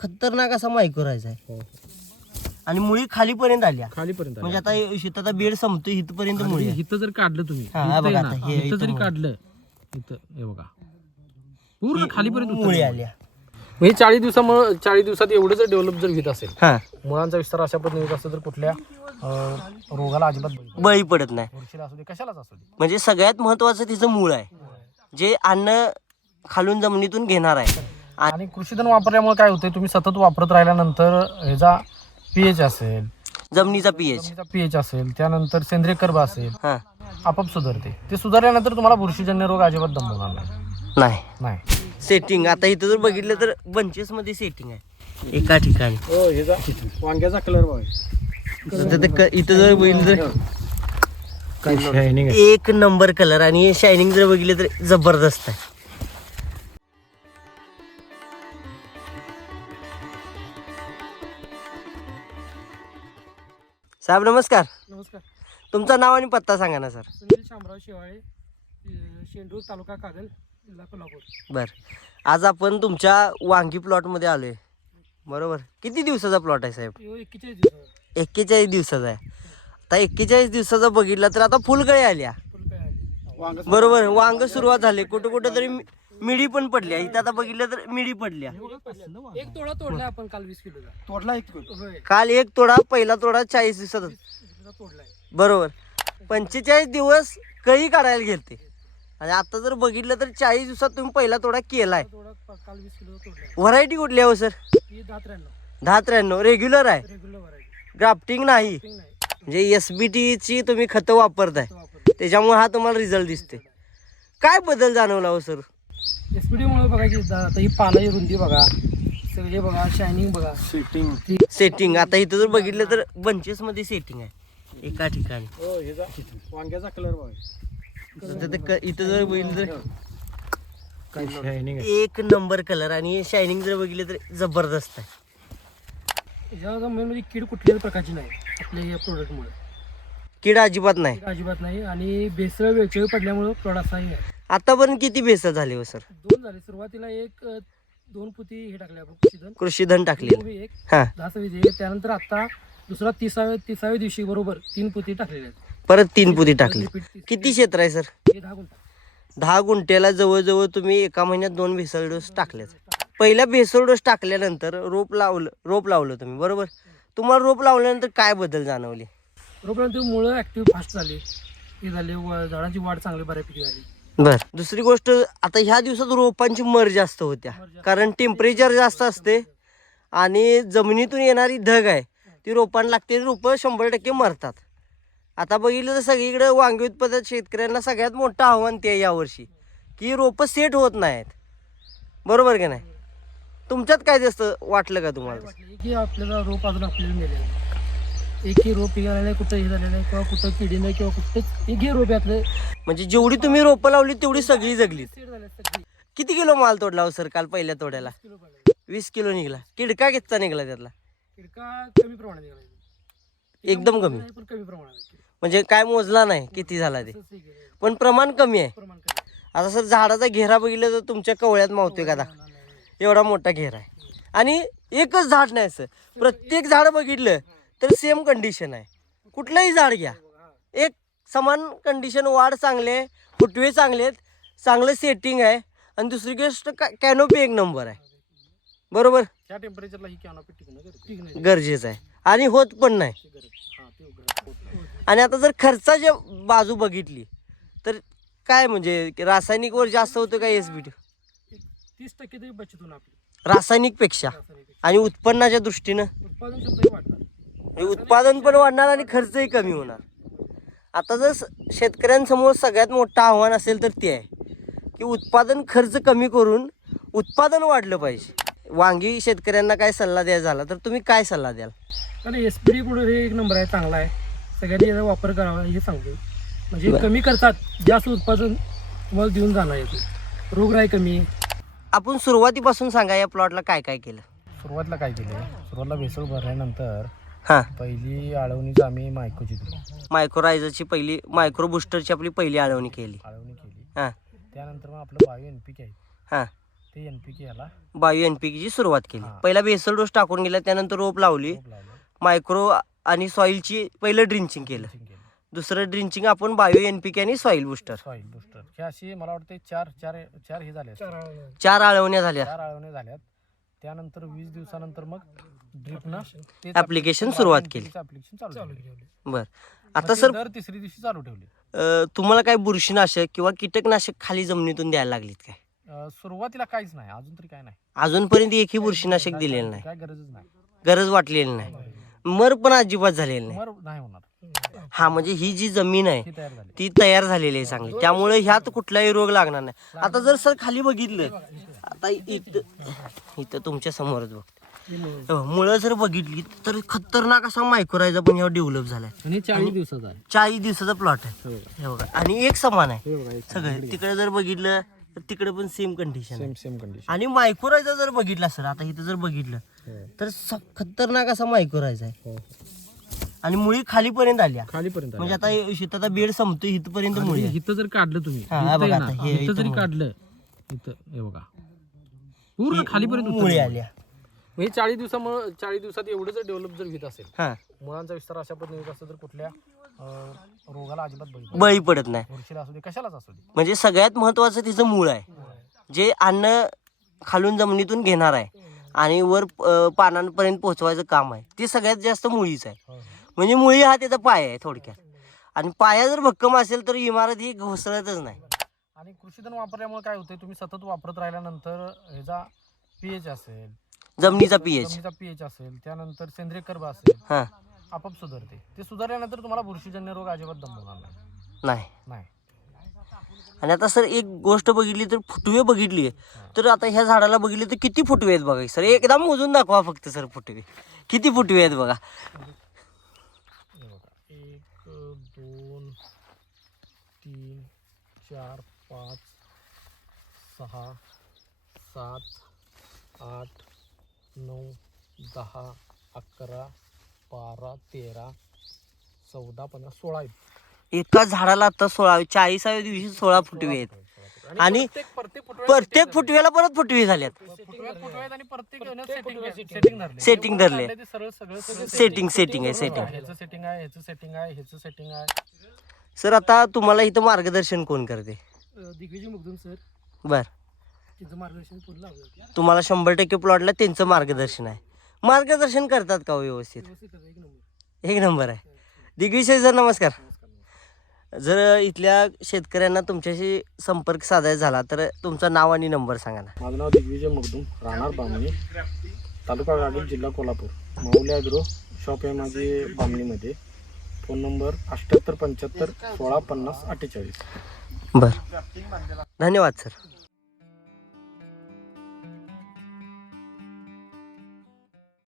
खतरनाक असा मायक्रोरायझा आहे आणि मुळी खालीपर्यंत आल्या म्हणजे आता शेताचा बेड संपतो इथपर्यंत मुळी इथं जर काढलं तुम्ही इथं जरी काढलं इथं हे बघा पूर्ण खालीपर्यंत मुळी आल्या. म्हणजे 40 दिवसात एवढं जर डेव्हलप जर होत असेल मुळांचा विस्तार अशा पद्धतीने होत असेल तर कुठल्या रोगाला अजिबात बळी पडत नाही. बुरशीला असू दे कशालाच असू दे. म्हणजे सगळ्यात महत्वाचं तिचं मूळ आहे जे अन्न खालून जमिनीतून घेणार आहे. आणि कृषीधन वापरल्यामुळे काय होतंय तुम्ही सतत वापरत राहिल्यानंतर ह्याचा पीएच असेल जमिनीचा पीएच असेल त्यानंतर सेंद्रिय कर्ब असेल हा आपोआप सुधारते. ते सुधारल्यानंतर तुम्हाला बुरशीजन्य रोग अजिबात दमवणार नाही. सेटिंग आता इथं जर बघितलं तर बंचेस मध्ये सेटिंग आहे एका ठिकाणी. वांग्याचा कलर इथं जर बघितलं तर एक नंबर कलर आणि शायनिंग जर बघितलं तर जबरदस्त आहे. साहेब नमस्कार. नमस्कार. तुमचं नाव आणि पत्ता सांगा ना सर. संजय शामराव शेवाळे, शेंडूर तालुका कागल, जिल्हा कोल्हापूर. बर, आज आपण तुमच्या वांगी प्लॉट मध्ये आलोय बरोबर. किती दिवसाचा प्लॉट आहे साहेब? 41 दिवसाचा आहे. आता 41 दिवसाचा बघितला तर आता फुलकळी आल्या बरोबर. वांग सुरुवात झाले कुठं कुठं तरी मिडी पण पडल्या. इथं आता बघितलं तर मिडी पडल्या. एक तोडा तोडला आपण काल 20 किलोचा तोडला. काल एक तोडा, पहिला तोडा 40 दिवसात तोडलाय बरोबर. 45 दिवस कळी काढायला गेलते आणि आता जर बघितलं तर 40 दिवसात तुम्ही पहिला तोडा केलाय. काल 20 किलो तोडलाय. व्हरायटी कुठली आहे हो सर? 1093 रेग्युलर आहे, ग्राफ्टिंग नाही. म्हणजे SBT ची तुम्ही खतं वापरताय त्याच्यामुळे हा तुम्हाला रिझल्ट दिसते. काय बदल जाणवला हो सर? SBT मुळे बघा की आता ही पानाची रुंदी बघा, सगळे बघा, शायनिंग बघा, सेटिंग आता इथं जर बघितलं तर बंचेस मध्ये सेटिंग आहे एका ठिकाणी. वांग्याचा कलर इथं जर बघितलं तर एक नंबर कलर आणि शायनिंग जर बघितलं तर जबरदस्त आहे. म्हणजे कीड कुठल्याच प्रकारची नाही आपल्या या प्रोडक्ट मुळे. कीड अजिबात नाही आणि भेसळ वेळच्या पडल्यामुळे प्रोडक्ट असाही आहे. आतापर्यंत किती भेसळ झाले हो सर? 2 झाले. सुरुवातीला 2 पुती हे टाकले आपण कृषीधन टाकले. हा, 10 त्यानंतर आता दुसरा 30व्या दिवशी बरोबर 3 पुती टाकलेल्या आहेत. परत 3 पुती टाकली. किती क्षेत्र आहे सर? हे 10 गुंठा. 10 गुंठ्याला जवळजवळ तुम्ही एका महिन्यात 2 भेसळ डोस टाकलेच. पहिला भेसळ डोस टाकल्यानंतर रोप लावलं तुम्ही बरोबर. तुम्हाला रोप लावल्यानंतर काय बदल जाणवले? रोपानंतर मुळं ऍक्टिव्ह फास्ट झाली, हे झाले, झाडाची वाढ चांगली बऱ्यापैकी झाली. बर, दुसरी गोष्ट आता ह्या दिवसात रोपांची मर जास्त होत्या कारण टेम्परेचर जास्त असते आणि जमिनीतून येणारी धग आहे ती रोपांना लागते. रोपं 100% मरतात. आता बघितलं तर सगळीकडे वांगी उत्पादक शेतकऱ्यांना सगळ्यात मोठं आव्हान ते यावर्षी की रोपं सेट होत नाहीत बरोबर की नाही. तुमच्यात काय जास्त वाटलं का तुम्हाला? की आपल्याला रोप अजून आपल्याला मिळेल एकही रोप निघालेलं नाही, कुठं हे झालेलं नाही किंवा कुठं किडी नाही किंवा कुठं एकही रोप यातलं. म्हणजे जेवढी तुम्ही रोपं लावली तेवढी सगळी जगली. किती किलो माल तोडला हो सर काल पहिल्या तोड्याला? 20 किलो निघाला. किडका कितचा निघाला त्यातला? किडका कमी प्रमाणात निघाला, एकदम कमी. पण कमी प्रमाणात. म्हणजे काय मोजला नाही किती झाला ते, पण प्रमाण कमी आहे. आता सर झाडाचा घेरा बघितलं तर तुमच्या कवळ्यात मावतोय का? एवढा मोठा घेरा आहे आणि एकच झाड नाही सर. प्रत्येक झाड बघितलं तर सेम कंडिशन आहे. कुठलंही झाड घ्या एक समान कंडिशन, वाढ चांगले आहे, फुटवे चांगले आहेत, चांगलं सेटिंग आहे आणि दुसरी गोष्ट कॅनोपी एक नंबर आहे बरोबर. त्या टेम्परेचरला ही कॅनोपी गरजेचं आहे आणि होत पण नाही. आणि आता जर खर्चाची बाजू बघितली तर काय म्हणजे रासायनिकवर जास्त होतं का SBT? 30% तरी बचत होणार आपली रासायनिक पेक्षा आणि उत्पन्नाच्या दृष्टीनं उत्पादन क्षमता वाढणार, उत्पादन पण वाढणार आणि खर्चही कमी होणार. आता जर शेतकऱ्यांसमोर सगळ्यात मोठं आव्हान असेल तर ते आहे की उत्पादन खर्च कमी करून उत्पादन वाढलं पाहिजे. वांगी शेतकऱ्यांना काय सल्ला द्यायचा झाला तर तुम्ही काय सल्ला द्याल? आणि SBT पुढे एक नंबर आहे, चांगला आहे, सगळ्यांनी याचा वापर करावा हे सांगतो. म्हणजे कमी खर्चात जास्त उत्पादन तुम्हाला देऊन जाणार आहे, रोगराई कमी. आपण सुरुवातीपासून सांगा या प्लॉटला काय काय केलं? सुरुवातीला काय केलं? सुरुवातीला भेसळ भरल्यानंतर हां, पहिली आळवणीच आम्ही मायक्रोची दिली, मायक्रोरायझरची पहिली, मायक्रो बुस्टरची आपली पहिली आळवणी केली. आळवणी केली. हां, त्यानंतर मग आपलं बायो NPK आहे हां, ते NPK याला बायो NPK ची सुरुवात केली. हा. पहिला बेसल डोस टाकून गेला, त्यानंतर रोप लावली, रोप लावलं, मायक्रो आणि सॉइलची पहिलं ड्रिंचिंग केलं, ड्रिंचिंग केलं, दुसरं ड्रिंचिंग आपण बायो NPK आणि सॉइल बुस्टर. सॉइल बुस्टर हे अशी मला वाटतं चार हे झाले असतील. 4 आळवण्या झाल्या. 4 आळवणे झाल्यात. त्यानंतर 20 दिवसानंतर मग ड्रिपनं ऍप्लिकेशन सुरुवात केली. ऍप्लिकेशन चालू ठेवली. बर आता सर दर तिसरी दिवशी चालू ठेवली. तुम्हाला काय बुरशीनाशक किंवा कीटकनाशक खाली जमिनीतून द्यायला लागलीत काय? सुरुवातीला काहीच नाही, अजून तरी काय नाही, अजूनपर्यंत एकही बुरशीनाशक दिलेलं नाही, काय गरजच नाही, गरज वाटलेली नाही, मर पण अजिबात झालेली नाही. मर नाही होणार. हा म्हणजे ही जी जमीन आहे ती तयार झाली. ती तयार झालेली आहे चांगली, त्यामुळे ह्यात कुठलाही रोग लागणार नाही. आता जर सर खाली बघितलं, आता इथं तुमच्या समोरच बघते मुळं जर बघितली तर खतरनाक असा मायक्रोरायझा पण ह्यावर डेव्हलप झालाय. आणि 40 दिवसाचा आहे. 40 दिवसाचा प्लॉट आहे हे बघा, आणि एक समान आहे हे बघा, सगळं. तिकडे जर बघितलं तर तिकडे पण सेम कंडिशन आहे. Same condition. आणि मायक्रोरायझा जर बघितला सर, आता इथं जर बघितलं तर खतरनाक असा मायक्रोरायझा आहे. आणि मुळी खालीपर्यंत आल्या, खालीपर्यंत म्हणजे आता शेताचा बेड संपतो इथपर्यंत मुळी आहे. इथं जर काढलं तुम्ही, हा, इथं बघा आहे ना, आता हे इथं इथं जरी मुळी. काढलं, इथं हे बघा पूर्ण खालीपर्यंत मुळी उतरली. आल्या. हे 40 दिवसामुळे 40 दिवसात एवढं जर डेव्हलप जर होत असेल, हा, मुळांचा विस्तार अशा पद्धतीने होत असेल तर कुठल्या रोगाला अजिबात बळी बळी पडत नाही. बुरशीला असू दे, कशालाच असू दे. म्हणजे सगळ्यात महत्वाचं तिचं मूळ आहे, जे अन्न खालून जमिनीतून घेणार आहे आणि वर पानांपर्यंत पोहोचवायचं काम आहे, ते सगळ्यात जास्त मुळीच आहे. म्हणजे मुळी हा त्याचा पाया आहे थोडक्यात. आणि पाया जर भक्कम असेल तर इमारत ही घसरतच नाही. आणि कृषीधन वापरल्यामुळे काय होतंय, तुम्ही सतत वापरत राहिल्यानंतर ह्याचा pH असेल, जमिनीचा pH. जमिनीचा pH असेल, त्यानंतर सेंद्रिय कर्ब असेल, हा आपोआप सुधारते. ते सुधारल्यानंतर तुम्हाला बुरशीजन्य रोग अजिबात दमवणार नाही. नाही. आणि आता सर एक गोष्ट बघितली तर फुटवे बघितली, तर आता ह्या झाडाला बघितली तर किती फुटवे आहेत बघा सर, एकदा मोजून दाखवा फक्त सर फुटवे किती फुटवे आहेत बघा. 1 2 3 4 5 6 7 8 9 10 11 12 13 14 15 16 आहेत. एका झाडाला आता 40व्या दिवशी 16 फुटवे आहेत. आणि प्रत्येक फुटव्याला परत फुटवे झाल्यात. आणि प्रत्येक सेटिंग धरले. सरळ सगळं सेटिंग आहे सेटिंग. ह्याचं सेटिंग आहे, ह्याचं सेटिंग आहे, ह्याचं सेटिंग आहे. सर आता तुम्हाला इथं मार्गदर्शन कोण करते? दिग्विजय मुगदुम सर, बर, तिचं मार्गदर्शन पूर्ण लावलं. तुम्हाला 100% प्लॉटला त्यांचं मार्गदर्शन आहे. मार्गदर्शन करतात का हो व्यवस्थित? एक नंबर आहे. दिग्विजय सर नमस्कार. जर इथल्या शेतकऱ्यांना तुमच्याशी संपर्क साधायचा झाला तर तुमचं नाव आणि नंबर सांगा ना. माझं नाव दिग्विजय मुगदुम, राहणार बामणी, तालुका गाडील, जिल्हा कोल्हापूर. माऊली ॲग्रो शॉप आहे माझी बामणीमध्ये. Phone number 78 75 16 50 48. बर, धन्यवाद सर.